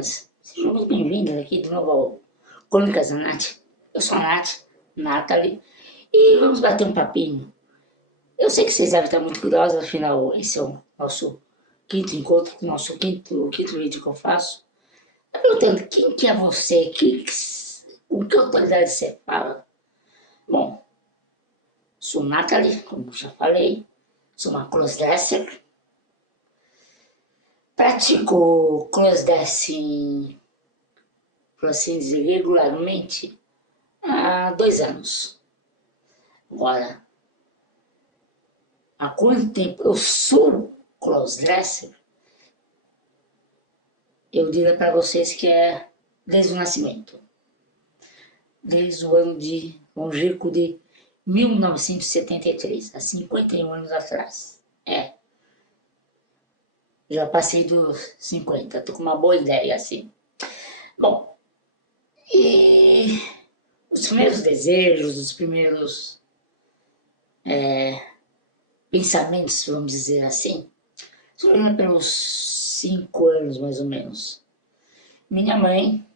meninas, sejam muito bem-vindas aqui de novo ao Crônicas da Nath. Eu sou a Nath, Nathalie, e vamos bater um papinho. Eu sei que vocês devem estar muito curiosos, afinal, esse é o nosso quinto encontro, o nosso quinto vídeo que eu faço. Tá perguntando quem que é você, com que autoridade você fala? Bom, sou Nathalie, como já falei, sou uma crossdresser. Pratico crossdressing, por assim dizer, regularmente há 2 anos. Agora, há quanto tempo eu sou crossdresser? Eu diria para vocês que é desde o nascimento. Desde o ano de longínquo de 1973, há 51 anos atrás. Já passei dos 50, tô com uma boa ideia assim. Bom, e os primeiros desejos, os primeiros pensamentos, vamos dizer assim, foram pelos 5 anos mais ou menos. Minha mãe,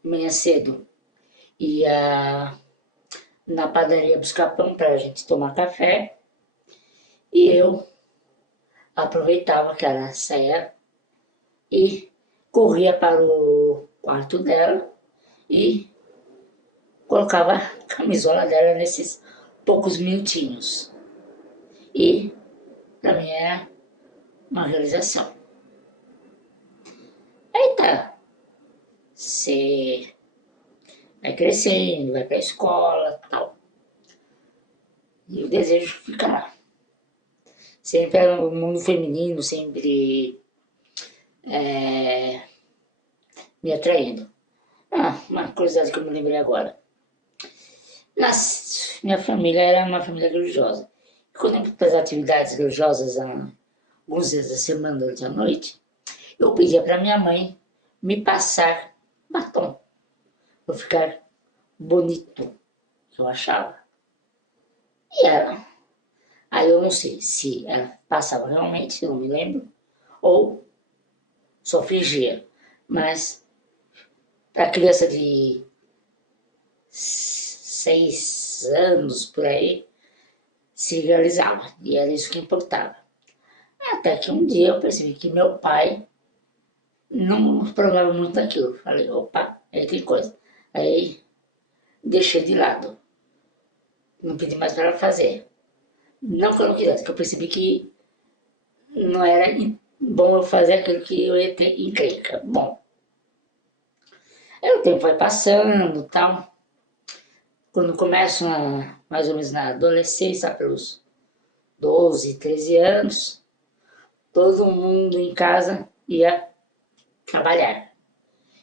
manhã cedo, ia na padaria buscar pão para a gente tomar café e eu aproveitava que ela saía e corria para o quarto dela e colocava a camisola dela nesses poucos minutinhos. E para mim era uma realização. Aí tá, você vai crescendo, vai pra escola tal. E o desejo fica lá. Sempre era o mundo feminino, sempre me atraindo. Uma curiosidade que eu me lembrei agora. Minha família era uma família religiosa. E quando eu ia para as atividades religiosas, alguns dias da semana, durante a noite, eu pedia para minha mãe me passar batom, para ficar bonito, eu achava. E ela. Aí eu não sei se ela passava realmente, eu não me lembro, ou só fingia. Mas para criança de 6 anos por aí, se realizava. E era isso que importava. Até que um dia eu percebi que meu pai não provava muito daquilo. Falei, opa, aí tem coisa. Aí deixei de lado. Não pedi mais para ela fazer. Não que eu não quisesse, que eu percebi que não era bom eu fazer aquilo que eu ia ter encrenca. Bom, aí o tempo vai passando e tal. Quando começo mais ou menos na adolescência, pelos 12, 13 anos, todo mundo em casa ia trabalhar.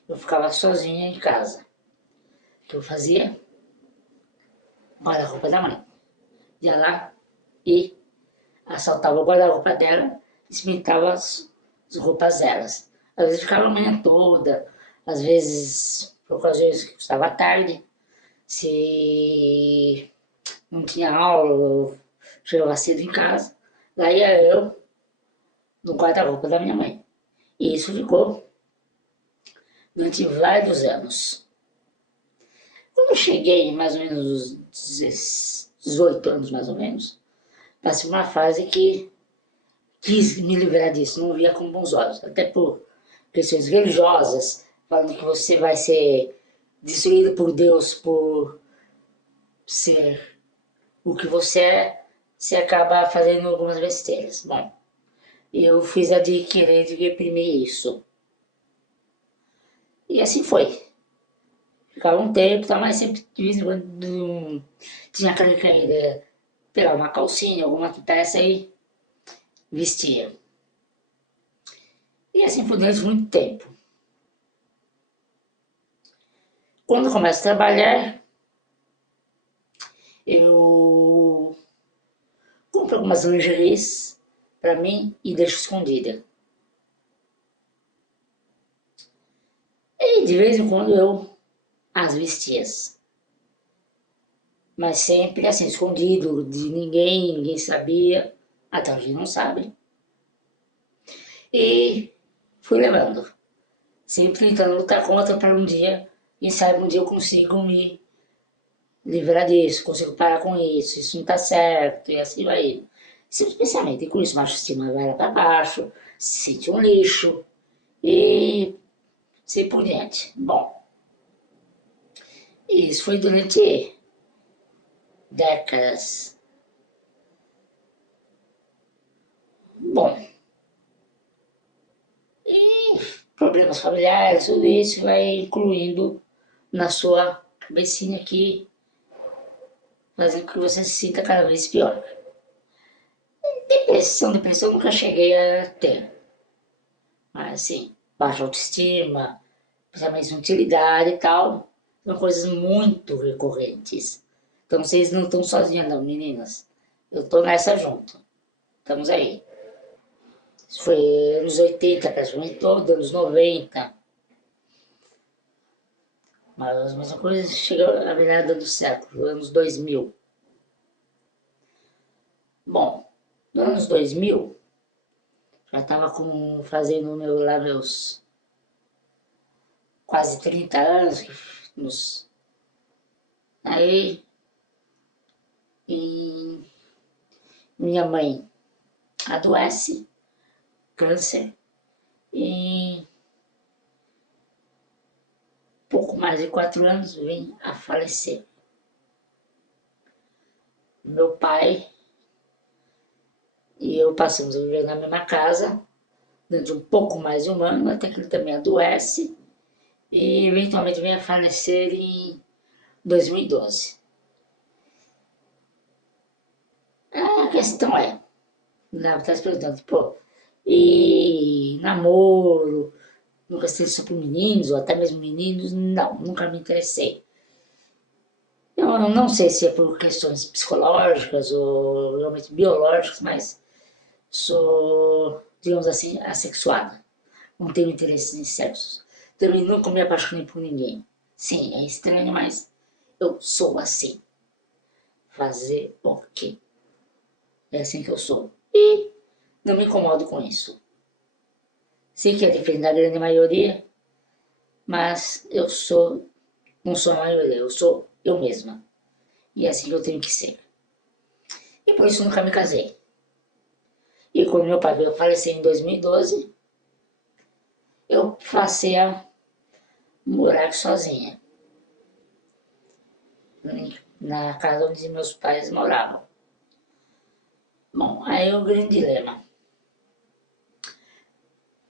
Eu ficava sozinha em casa. O que eu fazia? Guarda-roupa da mãe. Ia lá e assaltava o guarda-roupa dela e esmitava as roupas delas. Às vezes ficava a manhã toda, às vezes, por ocasiões que estava tarde, se não tinha aula, eu chegava cedo em casa, lá ia eu no guarda-roupa da minha mãe. E isso ficou durante vários anos. Quando eu cheguei, mais ou menos uns 18 anos, mais ou menos, passei uma fase que quis me livrar disso, não via com bons olhos, até por questões religiosas, falando que você vai ser destruído por Deus por ser o que você é, você acaba fazendo algumas besteiras. Bom, eu fiz a de querer de reprimir isso. E assim foi. Ficava um tempo, tá, mas sempre de vez em quando tinha aquela caída, pegar uma calcinha, alguma peça e vestia. E assim foi durante muito tempo. Quando começo a trabalhar, eu compro algumas lingeries para mim e deixo escondida. E de vez em quando eu as vestia. Mas sempre assim, escondido de ninguém, ninguém sabia. Até hoje não sabe. E fui levando. sempre tentando lutar contra para um dia, quem sabe um dia eu consigo me livrar disso, consigo parar com isso não tá certo, e assim vai. Sempre pensamento, e com isso, macho estima vai lá para baixo, se sente um lixo, e assim por diante. Bom, isso foi durante décadas. Bom, e problemas familiares, tudo isso vai incluindo na sua cabecinha aqui, fazendo com que você se sinta cada vez pior. Depressão nunca cheguei a ter. Mas assim, baixa autoestima, pensamento de utilidade e tal, são coisas muito recorrentes. Então vocês não estão sozinhas não, meninas. Eu tô nessa junto. Estamos aí. Isso foi anos 80, praticamente todos, anos 90. Mas a mesma coisa chega à virada do século, anos 2000. Bom, nos anos 2000, já estava fazendo lá meus quase 30 anos, aí e minha mãe adoece, câncer, e pouco mais de 4 anos vem a falecer. Meu pai e eu passamos a viver na mesma casa, durante um pouco mais de um ano, até que ele também adoece e eventualmente vem a falecer em 2012. A questão é, não, tá se perguntando, pô, e namoro, nunca sei só por meninos, ou até mesmo meninos, não, nunca me interessei. Eu não sei se é por questões psicológicas ou realmente biológicas, mas sou, digamos assim, assexuada. Não tenho interesse em sexo. Também nunca me apaixonei por ninguém. Sim, é estranho, mas eu sou assim. Fazer o quê? É assim que eu sou. E não me incomodo com isso. Sei que é diferente da grande maioria, mas eu sou, não sou a maioria, eu sou eu mesma. E é assim que eu tenho que ser. E por isso nunca me casei. E quando meu pai veio falecer em 2012, eu passei a morar sozinha. Na casa onde meus pais moravam. Bom, aí é o grande dilema.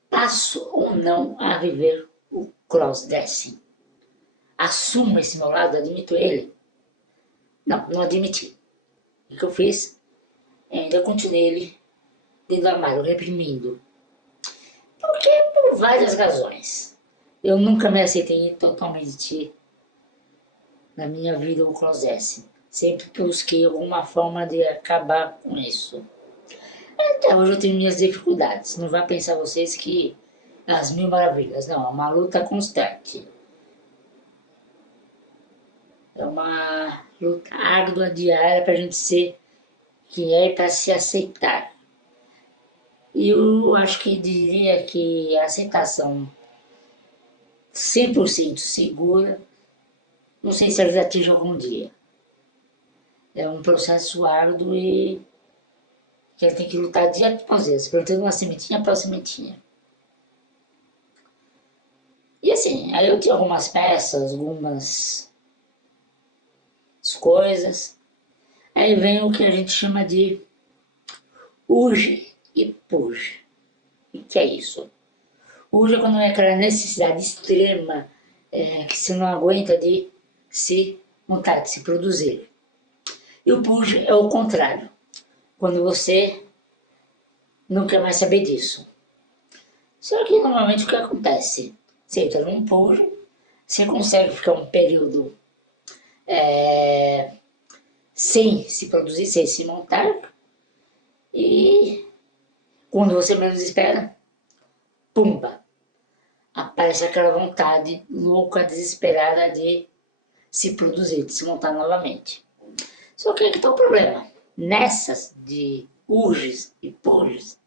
Passo ou não a viver o crossdressing? Assumo esse meu lado, admito ele? Não, não admiti. O que eu fiz? Ainda continuei ele dentro do armário, reprimindo. Porque por várias razões. Eu nunca me aceitei totalmente na minha vida o crossdressing. Sempre busquei alguma forma de acabar com isso. Até hoje eu tenho minhas dificuldades. Não vá pensar vocês que as mil maravilhas. Não, é uma luta constante. É uma luta árdua, diária, para a gente ser quem é e para se aceitar. E eu acho que diria que a aceitação 100% segura, não sei se ela já atinge algum dia. É um processo árduo e que a gente tem que lutar dia após dia, plantando uma sementinha após sementinha. E assim, aí eu tinha algumas peças, algumas coisas. Aí vem o que a gente chama de urge e puge. O que é isso? Urge é quando é aquela necessidade extrema que você não aguenta de se montar, de se produzir. E o puge é o contrário, quando você não quer mais saber disso. Só que normalmente o que acontece? Você entra num puge, você consegue ficar um período sem se produzir, sem se montar, e quando você menos espera, pumba, aparece aquela vontade louca, desesperada de se produzir, de se montar novamente. Só que aqui está o problema. Nessas de urges e purges,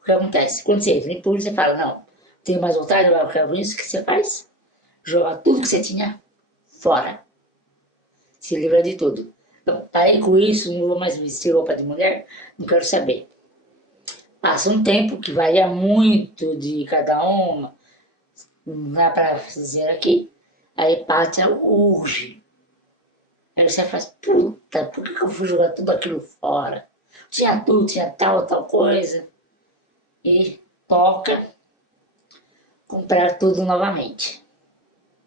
o que acontece? Quando você entra em purges, você fala, não, tem mais vontade, eu quero isso, o que você faz? Joga tudo que você tinha fora. Se livra de tudo. Então, parei com isso, não vou mais vestir roupa de mulher, não quero saber. Passa um tempo que varia muito de cada uma, não dá para dizer aqui. Aí passa urge. Aí você faz, puta, por que eu fui jogar tudo aquilo fora? Tinha tudo, tinha tal coisa. E toca comprar tudo novamente.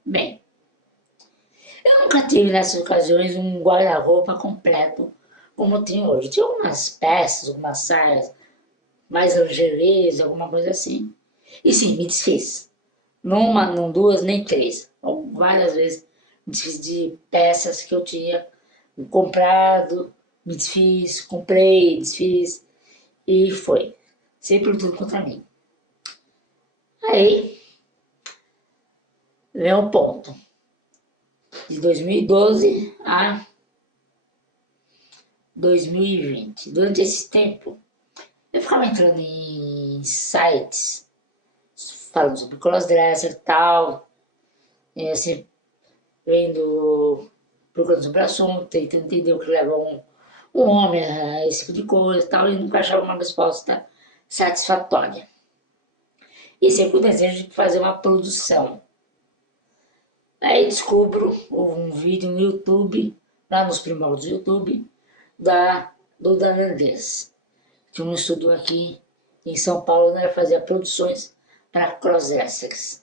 Bem, eu nunca tive nessas ocasiões um guarda-roupa completo como eu tenho hoje. Tinha algumas peças, algumas saias, mais lingeries, alguma coisa assim. E sim, me desfiz. Numa, não duas, nem três. Várias vezes me desfiz de peças que eu tinha comprado, me desfiz, comprei, desfiz e foi. Sempre tudo contra mim. Aí vem o ponto. De 2012 a 2020. Durante esse tempo, eu ficava entrando em sites falando sobre crossdresser e tal, e assim, vendo, procurando sobre o assunto, tentando entender o que leva um homem a esse tipo de coisa e tal, e nunca achava uma resposta satisfatória. E sempre o desejo de fazer uma produção. Aí descubro um vídeo no YouTube, lá nos primórdios do YouTube, do danadês, que um estudou aqui em São Paulo, né, fazia produções para crossdressers.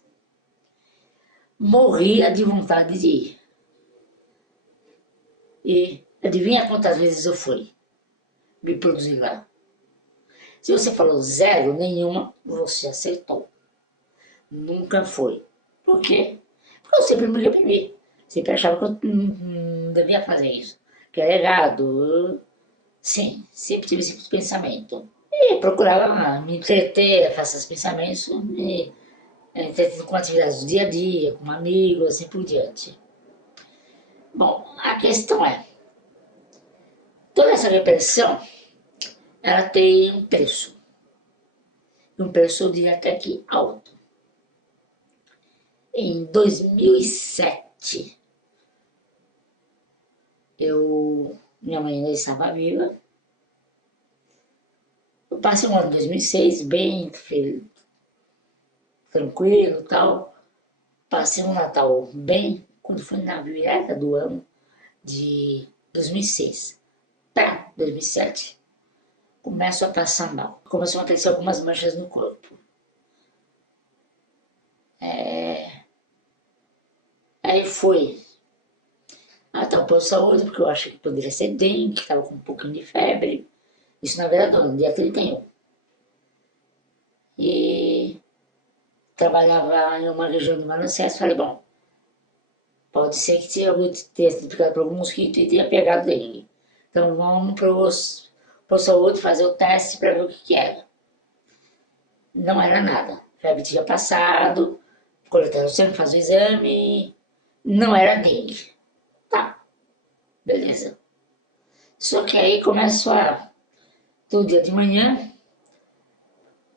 Morria de vontade de ir. E adivinha quantas vezes eu fui me produzir lá? Se você falou zero, nenhuma, você acertou. Nunca foi. Por quê? Porque eu sempre me reprimi. Sempre achava que eu não devia fazer isso. Que era errado. Sim, sempre tive esse tipo de pensamento. E procurava me entreter, fazer esses pensamentos, me entreter com atividades do dia a dia, com amigos, assim por diante. Bom, a questão é, toda essa repressão, ela tem um preço. Um preço, eu diria até que alto. Em 2007, minha mãe ainda estava viva. Eu passei um ano em 2006, bem tranquilo e tal. Passei um Natal bem, quando foi na virada do ano de 2006 para 2007, começo a passar mal. Começam a aparecer algumas manchas no corpo. Aí foi até o posto de saúde, porque eu achei que poderia ser dengue, que estava com um pouquinho de febre. Isso na verdade no dia 31. E trabalhava em uma região de Manassés, falei, bom, pode ser que tenha sido picado por algum mosquito e tenha pegado dengue. Então vamos para o saúde fazer o teste para ver o que era. Não era nada. A febre tinha passado, coletaram sangue, faz o exame, não era dengue. Tá, beleza. Só que aí começou a. Todo dia de manhã,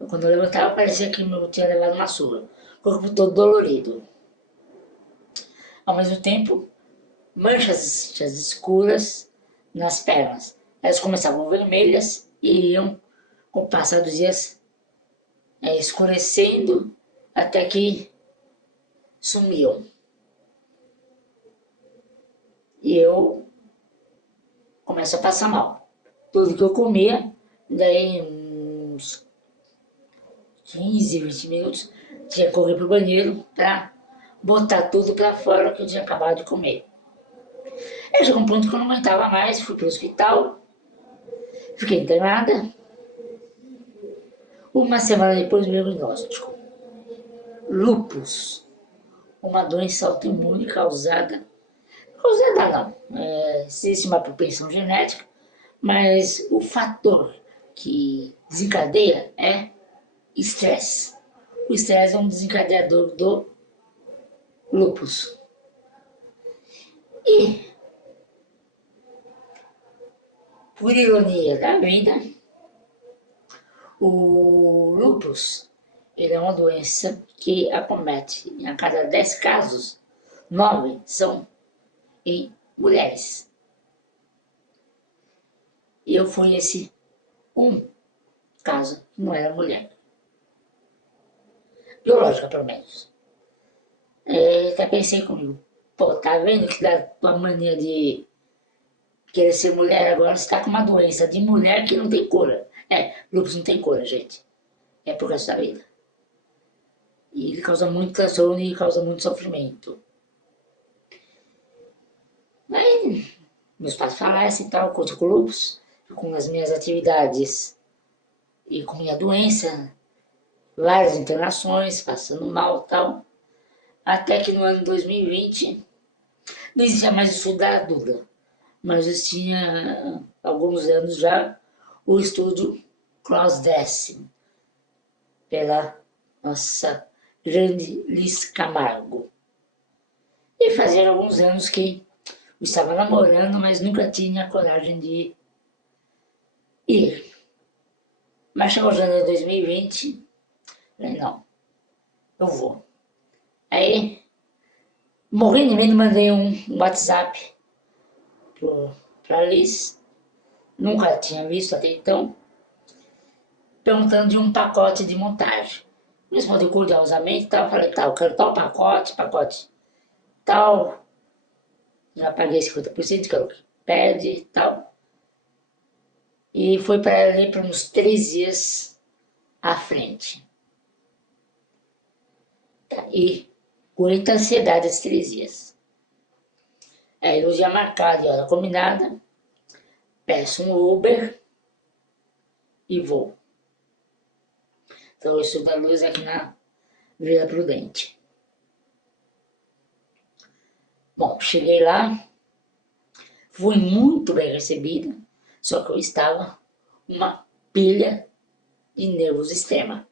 quando eu levantava, parecia que eu tinha levado uma surra. O corpo todo dolorido. Ao mesmo tempo, manchas escuras nas pernas. Elas começavam vermelhas e iam, com o passar dos dias, escurecendo até que sumiam. E eu começo a passar mal. Tudo que eu comia, daí uns 15, 20 minutos, tinha que correr pro banheiro para botar tudo para fora que eu tinha acabado de comer. Aí chegou um ponto que eu não aguentava mais, fui pro hospital, fiquei internada. Uma semana depois do meu diagnóstico. Lúpus, uma doença autoimune causada não, existe uma propensão genética, mas o fator que desencadeia é estresse. O estresse é um desencadeador do lúpus. E, por ironia da vida, o lúpus ele é uma doença que acomete, em a cada 10 casos, 9 são em mulheres. E eu fui esse um caso que não era mulher. Biológica, pelo menos. Até pensei comigo, pô, tá vendo que da tua mania de querer ser mulher agora, você tá com uma doença de mulher que não tem cura. Lúpus não tem cura, gente. É por causa da vida. E ele causa muito transtorno e causa muito sofrimento. Aí, meus pais falassem tal, contra o lúpus, com as minhas atividades e com minha doença, várias internações, passando mal tal. Até que no ano 2020, não existia mais estudo da dura, mas existia alguns anos já o estudo cross-dressing pela nossa grande Liz Camargo. E fazia alguns anos que eu estava namorando, mas nunca tinha coragem de ir. Mas chegou janeiro de 2020, falei, não, eu vou. Aí, morrendo de medo, mandei um WhatsApp para Liz, nunca tinha visto até então, perguntando de um pacote de montagem. Me respondeu cordialmente, tal, falei, tal, quero tal pacote tal, já paguei 50%, que é o que pede e tal. E foi para ali para uns 3 dias à frente. Tá, e muita ansiedade esses 3 dias. Aí no dia marcado e hora combinada, peço um Uber e vou. Então eu estudo a luz aqui na Vila Prudente. Bom, cheguei lá, fui muito bem recebida, só que eu estava uma pilha de nervos extrema.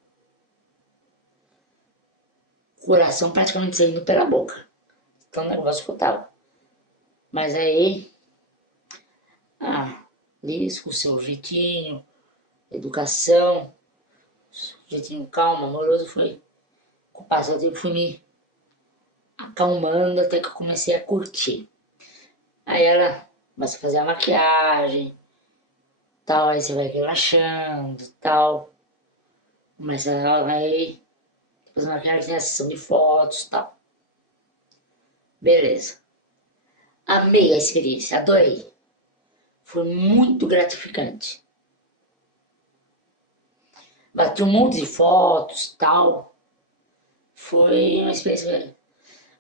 Coração praticamente saindo pela boca. Então o negócio que eu tava. Mas aí, Liz com seu jeitinho, educação, jeitinho calmo, amoroso, foi com o passar do tempo fui me acalmando até que eu comecei a curtir. Aí ela começa a fazer a maquiagem, tal, aí você vai relaxando, tal. Começa aí, depois da maquiagem tem a sessão de fotos, tal. Beleza. Amei a experiência, adorei. Foi muito gratificante. Bati um monte de fotos, tal. Foi uma experiência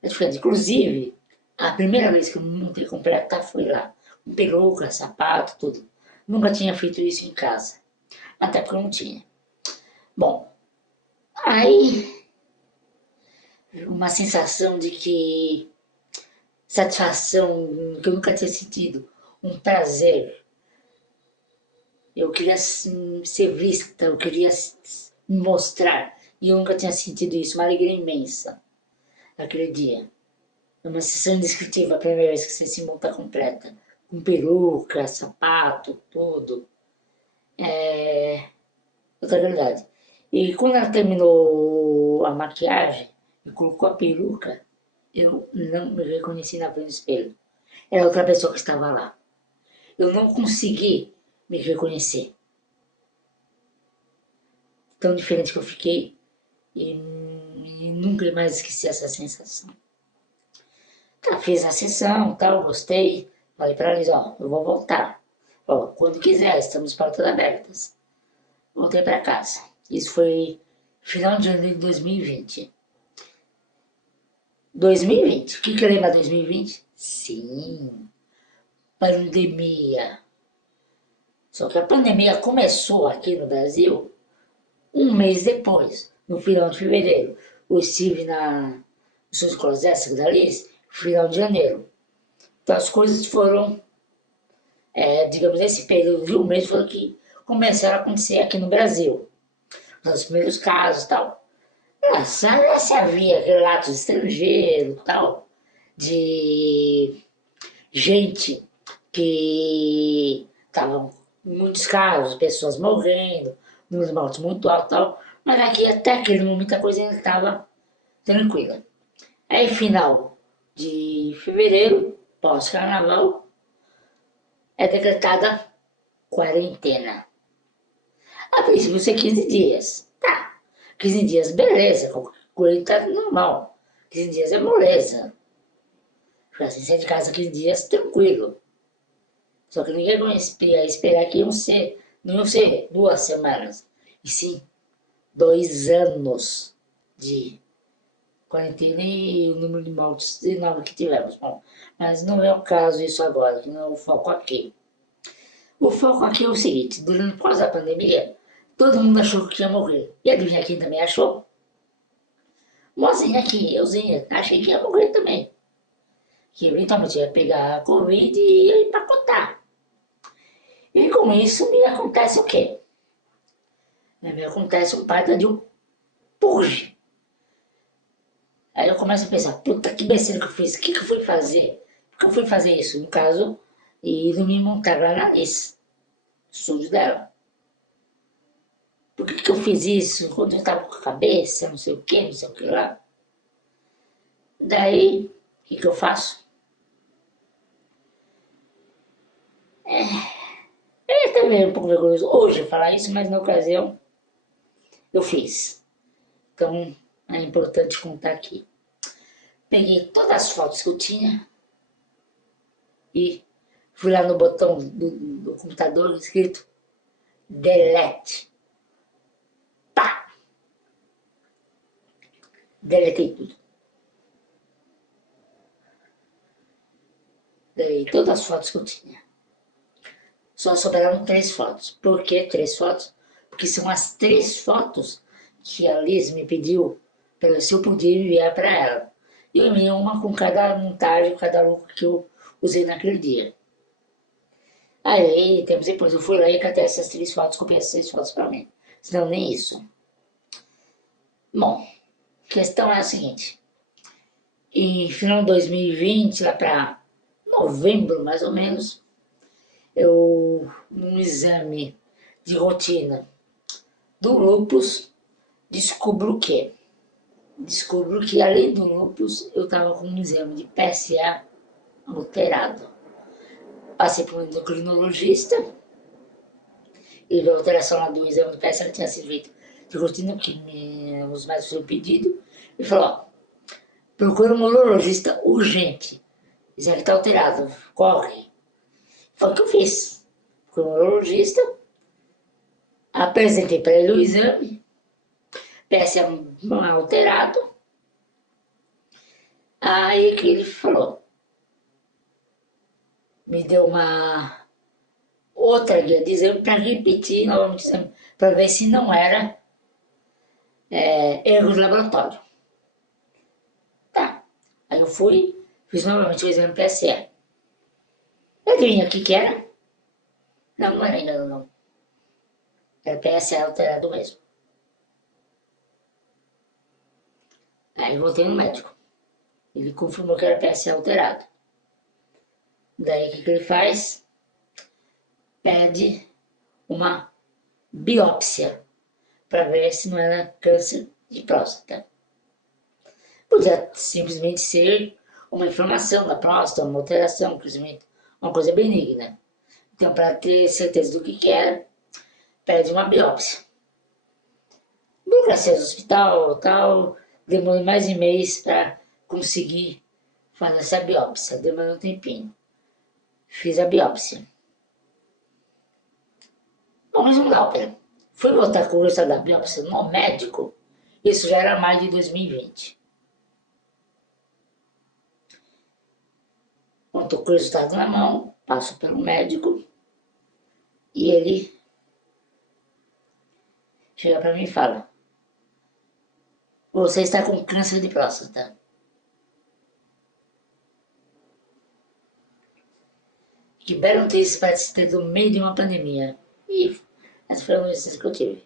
gratificante. Inclusive, a primeira vez que eu montei completa foi lá. Com peruca, sapato, tudo. Nunca tinha feito isso em casa. Até porque eu não tinha. Bom, aí uma sensação de que satisfação que eu nunca tinha sentido, um prazer. Eu queria ser vista, eu queria me mostrar. E eu nunca tinha sentido isso, uma alegria imensa naquele dia. É uma sessão indescritível a primeira vez que você se monta completa. Com peruca, sapato, tudo. Outra verdade. E quando ela terminou a maquiagem e colocou a peruca, eu não me reconheci na frente do espelho. Era outra pessoa que estava lá. Eu não consegui me reconhecer. Tão diferente que eu fiquei e nunca mais esqueci essa sensação. Tá, fiz a sessão, tal, gostei. Falei para eles, ó, eu vou voltar. Ó, quando quiser, estamos portas abertas. Voltei para casa. Isso foi final de janeiro de 2020. 2020. O que eu lembro de 2020? Sim, pandemia. Só que a pandemia começou aqui no Brasil um mês depois, no final de fevereiro. Eu estive na São Crozessa da Liz, final de janeiro. Então as coisas foram, digamos, nesse período de um mês foi que começaram a acontecer aqui no Brasil. Nos primeiros casos e tal. Já se havia relatos estrangeiros tal, de gente que estavam muitos casos, pessoas morrendo, números de mortes muito altos tal, Mas aqui até aquele momento a coisa ainda estava tranquila. Aí final de fevereiro, pós-carnaval, é decretada quarentena. A princípio ser 15 dias. Tá, 15 dias, beleza, qualquer coisa tá normal. 15 dias é moleza. Ficar assim, sair de casa 15 dias, tranquilo. Só que ninguém vai esperar que não iam ser 2 semanas, e sim 2 anos de quarentena e o número de mortes enorme que tivemos. Bom, mas não é o caso isso agora, que não é o foco aqui. O foco aqui é o seguinte, durante quase a pandemia, todo mundo achou que ia morrer. E adivinha quem também achou? Mozinha aqui, euzinha, achei que ia morrer também. Que eventualmente ia pegar a Covid e ia empacotar. E com isso me acontece o quê? Me acontece um baita de um purge. Aí eu começo a pensar, puta que besteira que eu fiz, o que eu fui fazer? Por que eu fui fazer isso? No caso, e não me montar lá nariz, sujo dela. Por que eu fiz isso? Quando eu tava com a cabeça, não sei o que, não sei o que lá. Daí, o que eu faço? É também um pouco vergonhoso hoje falar isso, mas na ocasião eu fiz. Então é importante contar aqui. Peguei todas as fotos que eu tinha e fui lá no botão do computador escrito delete. Pá! Deletei tudo. Deletei todas as fotos que eu tinha. Só sobraram 3 fotos. Por que 3 fotos? Porque são as 3 fotos que a Liz me pediu para se eu podia enviar para ela. E eu enviei uma com cada montagem, cada look que eu usei naquele dia. Aí, tempos depois, eu fui lá e catei essas 3 fotos, copiei essas 3 fotos para mim. Senão, nem isso. Bom, a questão é a seguinte. Em final de 2020, lá para novembro, mais ou menos, num exame de rotina do lúpus, descubro que além do lúpus, eu estava com um exame de PSA alterado. Passei por um endocrinologista, e a alteração lá do exame do PSA tinha sido feito de rotina, que os médicos tinham pedido, e falou, ó, procura um urologista urgente, o exame está alterado, corre. Foi o que eu fiz. Fui um urologista, apresentei para ele o exame, PSA alterado, aí que ele falou, me deu uma outra guia de exame para repetir novamente o exame, para ver se não era erro de laboratório. Tá. Aí eu fui, fiz novamente o exame PSA. Adivinha o que era? Não, não era ainda não. Era PSA alterado mesmo. Aí eu voltei no médico. Ele confirmou que era PSA alterado. Daí o que ele faz? Pede uma biópsia para ver se não era câncer de próstata. Podia simplesmente ser uma inflamação da próstata, uma alteração, um crescimento, uma coisa benigna. Então, para ter certeza do que era, pede uma biópsia. Burocracia do hospital, tal, demorou mais de mês para conseguir fazer essa biópsia. Demorou um tempinho. Fiz a biópsia. Bom, mas vamos lá, ópera. Fui voltar a conversar da biópsia no médico, isso já era mais de 2020. Bom, estou com o resultado na mão, passo pelo médico e ele chega para mim e fala: você está com câncer de próstata. Que bela notícia para se ter no meio de uma pandemia. E essa foi a notícia que eu tive.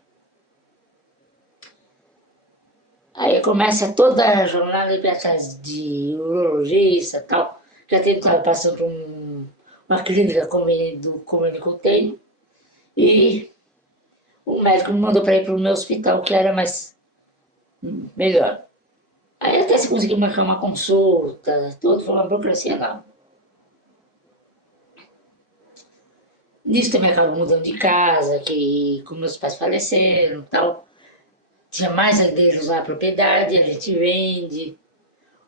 Aí começa toda a jornada de atrás de urologista e tal. Já estava passando por uma clínica como ele que eu tenho. E o médico me mandou para ir para o meu hospital, que era mais melhor. Aí até se conseguir marcar uma consulta, tudo foi uma burocracia não. Nisso também acabou mudando de casa, que como meus pais faleceram e tal, tinha mais herdeiros lá, a propriedade, a gente vende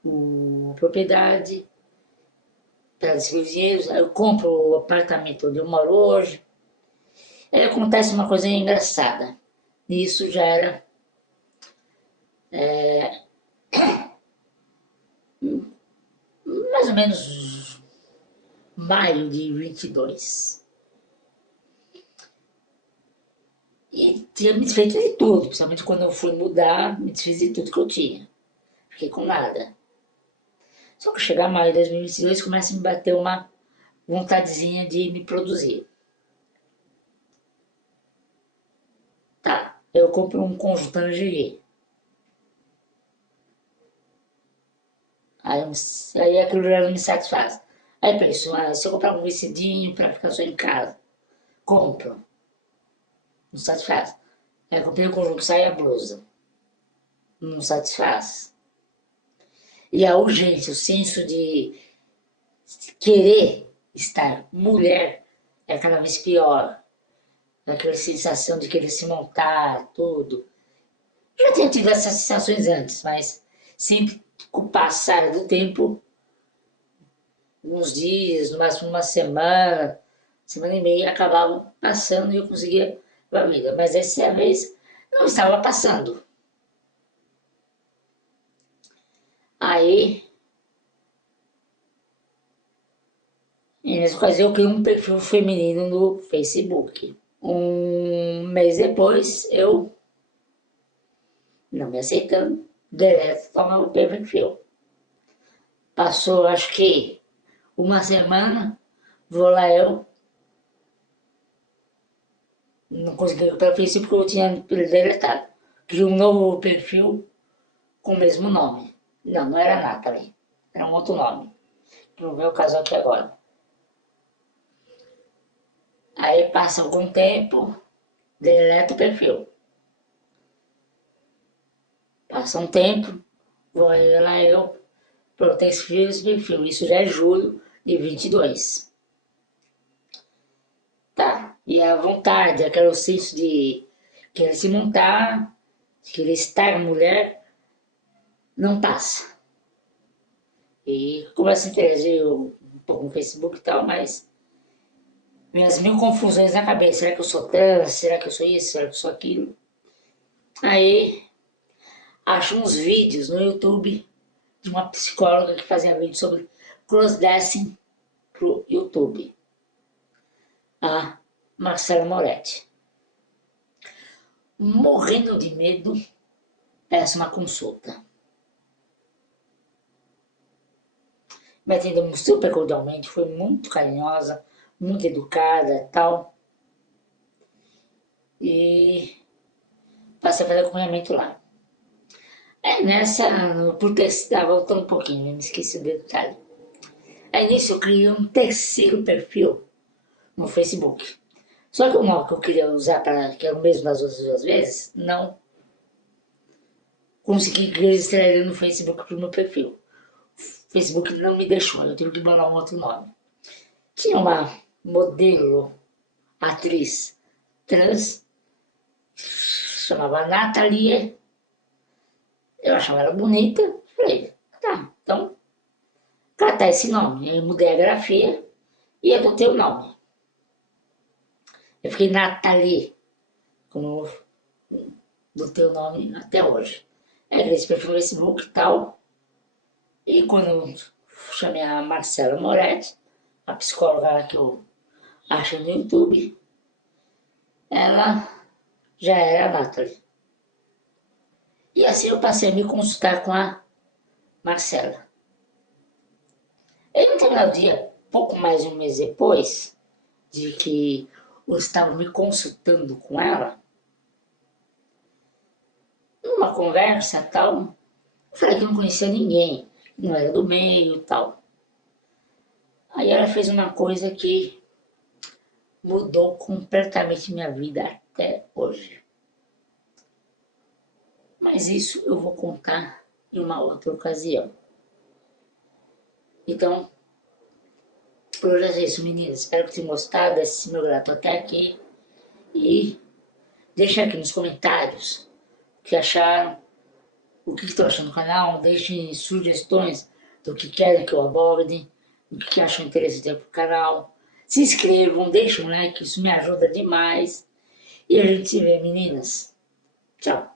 a propriedade para distribuir dinheiro, aí eu compro o apartamento onde eu moro hoje. Aí acontece uma coisa engraçada. Isso já era mais ou menos maio de 22. E tinha me desfeito de tudo, principalmente quando eu fui mudar, me desfiz de tudo que eu tinha. Fiquei com nada. Só que chegar maio de 2022 começa a me bater uma vontadezinha de me produzir. Tá, eu compro um conjunto lingerie. Aí aquilo já não me satisfaz. Aí penso, se eu comprar um vestidinho pra ficar só em casa, compro. Não satisfaz. Aí comprei o conjunto saia blusa. Não satisfaz. E a urgência, o senso de querer estar mulher é cada vez pior. Aquela sensação de querer se montar, tudo. Já tinha tido essas sensações antes, mas sempre com o passar do tempo, uns dias, no máximo uma semana e meia, acabavam passando e eu conseguia a vida. Mas essa vez não estava passando. Aí, nessa ocasião, eu criei um perfil feminino no Facebook. Um mês depois, eu, não me aceitando, deleto o perfil. Passou, acho que, uma semana, vou lá eu, não consegui recuperar o Facebook porque eu tinha deletado. Criei um novo perfil com o mesmo nome. Não, não era Nathalie, era um outro nome. No meu caso aqui agora. Aí passa algum tempo, deleto o perfil. Passa um tempo, vou lá eu, proteger esse perfil. Isso já é julho de 22. Tá, e a vontade, aquele senso de querer se montar, de querer estar mulher, não passa. E começa a interagir um pouco no Facebook e tal, mas minhas mil confusões na cabeça. Será que eu sou trans? Será que eu sou isso? Será que eu sou aquilo? Aí acho uns vídeos no YouTube de uma psicóloga que fazia vídeo sobre crossdressing pro YouTube. A Marcela Moretti. Morrendo de medo, peço uma consulta. Me atendeu super cordialmente, foi muito carinhosa, muito educada e tal. E passei a fazer acompanhamento lá. Aí nessa, por testar, voltando um pouquinho, me esqueci do detalhe. Aí nisso eu criei um terceiro perfil no Facebook. Só que o nome que eu queria usar, que era o mesmo das outras duas vezes, não consegui registrar ele no Facebook pro meu perfil. O Facebook não me deixou, eu tive que mandar um outro nome. Tinha uma modelo, atriz trans, chamava Nathalie. Eu achava ela bonita, falei, tá, então catar esse nome. Eu mudei a grafia e adotei o nome. Eu fiquei Nathalie, como do teu nome até hoje. Aí criei esse perfil no Facebook e tal. E quando eu chamei a Marcela Moretti, a psicóloga que eu acho no YouTube, ela já era a Nathalie. E assim eu passei a me consultar com a Marcela. Em um determinado dia, pouco mais de um mês depois de que eu estava me consultando com ela, numa conversa tal, eu falei que não conhecia ninguém, não era do meio e tal. Aí ela fez uma coisa que mudou completamente minha vida até hoje. Mas isso eu vou contar em uma outra ocasião. Então, por hoje é isso, meninas. Espero que tenham gostado desse meu relato até aqui. E deixem aqui nos comentários o que acharam, o que estão achando do canal. Deixem sugestões do que querem que eu aborde, do que acham interessante para o canal. Se inscrevam, deixem um like, isso me ajuda demais. E a gente se vê, meninas. Tchau.